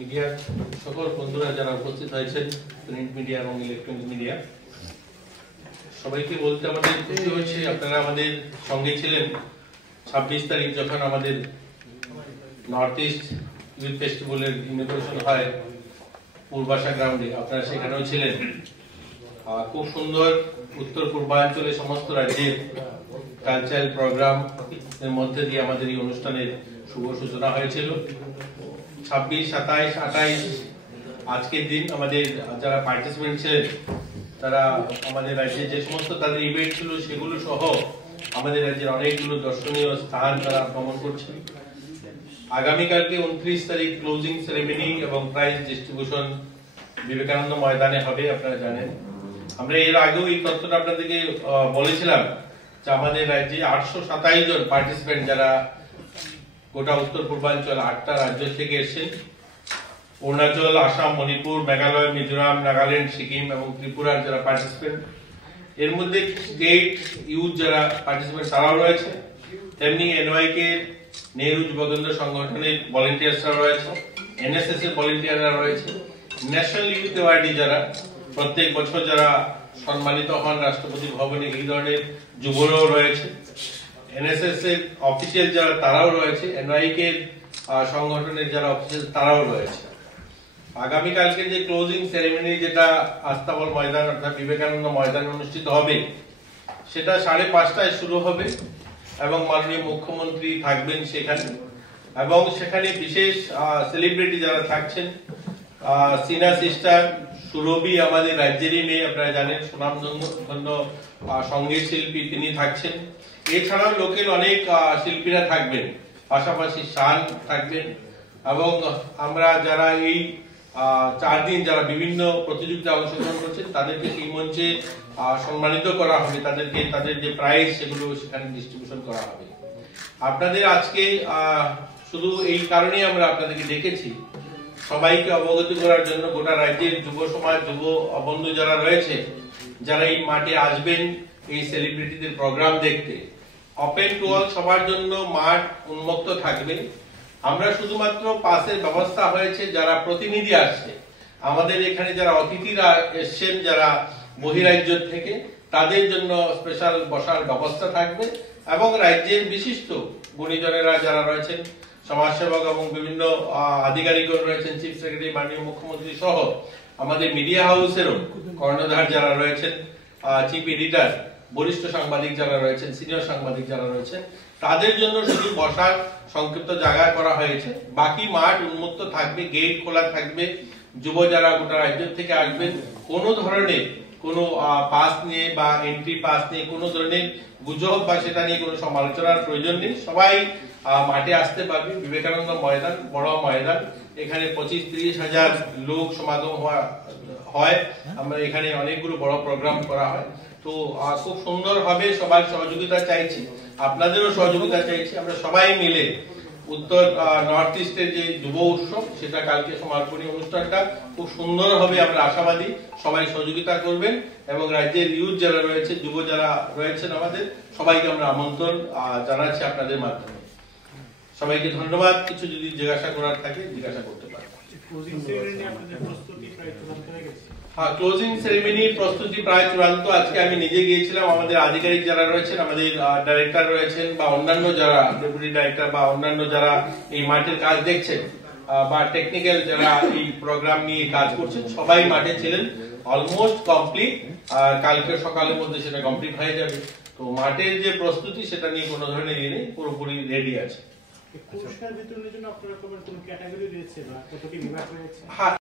মিডিয়ার সকল বন্ধুরা যারা উপস্থিত হয়েছেন, প্রিন্ট মিডিয়া এবং ইলেকট্রনিক মিডিয়া, সবাইকে বলতে আমাদের খুশি হচ্ছে আপনারা আমাদের সঙ্গে ছিলেন 26 তারিখ যখন আমাদের নর্থ ইস্ট ইউথ ফেস্টিভ্যালের ইনঅগ্রেশন হয় পূর্বাশা গ্রাউন্ডে, আপনারা সেখানেও ছিলেন। খুব সুন্দর উত্তর পূর্বাঞ্চলে সমস্ত রাজ্যের কালচারাল প্রোগ্রাম এর মধ্যে দিয়ে আমাদের এই অনুষ্ঠানের শুভ সূচনা হয়েছিল। 26, 27, 28 আজকের দিন আমাদের যারা পার্টিসিপেন্ট ছিলেন তারা আমাদের রাজ্যে যে সমস্ত তাদের ইভেন্ট ছিল সেগুলো সহ আমাদের রাজ্যের অনেকগুলো দর্শনীয় স্থান তারা ভ্রমণ করছেন। আগামীকালকে 29 তারিখ ক্লোজিং সেরেমনি এবং প্রাইজ ডিস্ট্রিবিউশন বিবেকানন্দ ময়দানে হবে, আপনারা জানেন। আমরা এর আগেও এই তথ্যটা আপনাদেরকে বলেছিলাম যে আমাদের রাজ্যে 827 জন পার্টিসিপেন্ট যারা গোটা উত্তর পূর্বাঞ্চল 8টা রাজ্য থেকে এসেছেন। অরুণাচল, আসাম, মণিপুর, মেঘালয়, মিজোরাম, নাগাল্যান্ড, সিকিম এবং ত্রিপুরার যারা পার্টিসিপেন্ট, এর মধ্যে স্টেট ইউথ যারা পার্টিসিপেন্ট তারাও রয়েছে। তেমনি এনওয়াইকে নেহরু যুবকেন্দ্র সংগঠনের ভলেন্টিয়ার্সরা রয়েছে, এনএসএস এর ভলেন্টিয়াররা রয়েছে, ন্যাশনাল ইউথ অ্যাওয়ার্ডি যারা প্রত্যেক বছর যারা সম্মানিত হন রাষ্ট্রপতি ভবনে, এই ধরনের যুবরাও রয়েছে। এনএসএস এর অফিসিয়াল যারা তারাও রয়েছে, এনওয়াইকে সংগঠনের যারা অফিসিয়াল তারাও রয়েছে। আগামীকালকে যে ক্লোজিং সেরেমনি যেটা আস্তাবল ময়দান অর্থাৎ বিবেকানন্দ ময়দান অনুষ্ঠিত হবে সেটা 5:30টায় শুরু হবে এবং মাননীয় মুখ্যমন্ত্রী থাকবেন সেখানে, এবং সেখানে বিশেষ সেলিব্রিটি যারা থাকছেন, সিনা সিস্টার সুরভি আমাদের রাজ্যেরই মেয়ে, আপনারা জানেন, সুনামধন্য সঙ্গীত শিল্পী, তিনি থাকছেন। এছাড়াও লোকের অনেক শিল্পীরা থাকবেন, পাশাপাশি শান থাকবেন। এবং আমরা যারা এই 4 দিন যারা বিভিন্ন প্রতিযোগিতায় অংশগ্রহণ করছেন তাদেরকে সেই মঞ্চে সম্মানিত করা হবে, তাদেরকে তাদের যে প্রাইজ সেগুলো সেখানে ডিস্ট্রিবিউশন করা হবে। আপনাদের আজকে শুধু এই কারণেই আমরা আপনাদেরকে ডেকেছি, সবাইকে অবগত করার জন্য গোটা রাজ্যের যুব সমাজ, যুব বন্ধু যারা রয়েছে, যারা এই মাঠে আসবেন এই সেলিব্রিটিদের প্রোগ্রাম দেখতে, ওপেন টু অল, সবার জন্য মাঠ উন্মুক্ত থাকবে। আমরা শুধুমাত্র পাসের ব্যবস্থা হয়েছে যারা প্রতিনিধি আসছে, আমাদের এখানে যারা অতিথিরা এসছেন যারা বহিরাজ্য থেকে, তাদের জন্য স্পেশাল বসার ব্যবস্থা থাকবে। এবং রাজ্যের বিশিষ্ট গুণীজনেরা যারা রয়েছেন, সমাজসেবক এবং বিভিন্ন আধিকারিকরা রয়েছেন, চিফ সেক্রেটারি, মাননীয় মুখ্যমন্ত্রী সহ আমাদের মিডিয়া হাউসেরও কর্ণধার যারা রয়েছেন, চিফ এডিটর, বরিষ্ঠ সাংবাদিক যারা রয়েছেন, সিনিয়র সাংবাদিক যারা রয়েছেন, তাদের জন্য শুধু বসার সংক্ষিপ্ত জায়গা করা হয়েছে। বাকি মাঠ উন্মুক্ত থাকবে, গেট খোলা থাকবে। যুব যারা গোটা রাজ্য থেকে আসবেন, কোনো ধরনের কোনো পাস নিয়ে বা এন্ট্রি পাস নিয়ে কোনো ধরনের গুজব বা সেটা নিয়ে কোনো সমালোচনার প্রয়োজন নেই। সবাই মাঠে আসতে পারবে। বিবেকানন্দ ময়দান বড় ময়দান, এখানে 25-30 হাজার লোক সমাগম হয়। আমরা এখানে অনেকগুলো বড় প্রোগ্রাম করা হয়। তো খুব সুন্দর ভাবে সবার সহযোগিতা চাইছি, আপনাদেরও সহযোগিতা চাইছি। আমরা সবাই মিলে উত্তর নর্থ ইস্টের যে যুব উৎসব সেটা কালকে সমাপনী অনুষ্ঠানটা খুব সুন্দর হবে, আমরা আশাবাদী। সবাই সহযোগিতা করবেন এবং রাজ্যের ইউথ যারা রয়েছে, যুব যারা রয়েছেন আমাদের, সবাইকে আমরা আমন্ত্রণ জানাচ্ছি আপনাদের মাধ্যমে। সবাইকে ধন্যবাদ। কিছু যদি জিজ্ঞাসা করার থাকে জিজ্ঞাসা করতে পারেন। হ্যাঁ, ক্লোজিং সেরেমনি প্রস্তুতি প্রায় চূড়ান্ত। আজকে আমি নিজে গিয়েছিলাম, আমাদের আধিকারিক যারা রয়েছেন, আমাদের ডাইরেক্টর রয়েছেন বা অন্যান্য যারা ডেপুটি ডাইরেক্টর বা অন্যান্য যারা এই মাঠের কাজ দেখছেন বা টেকনিক্যাল যারা এই প্রোগ্রাম নিয়ে কাজ করছেন, সবাই মাঠে ছিলেন। অলমোস্ট কমপ্লিট, কালকে সকালের মধ্যে সেটা কমপ্লিট হয়ে যাবে। তো মাঠের যে প্রস্তুতি সেটা নিয়ে কোনো ধরনের ইয়ে নেই, পুরোপুরি রেডি আছে। পুরস্কার বিতরণের জন্য আপনারা কোনো ক্যাটাগরি রয়েছে বা কতটি বিভাগ রয়েছে? হ্যাঁ।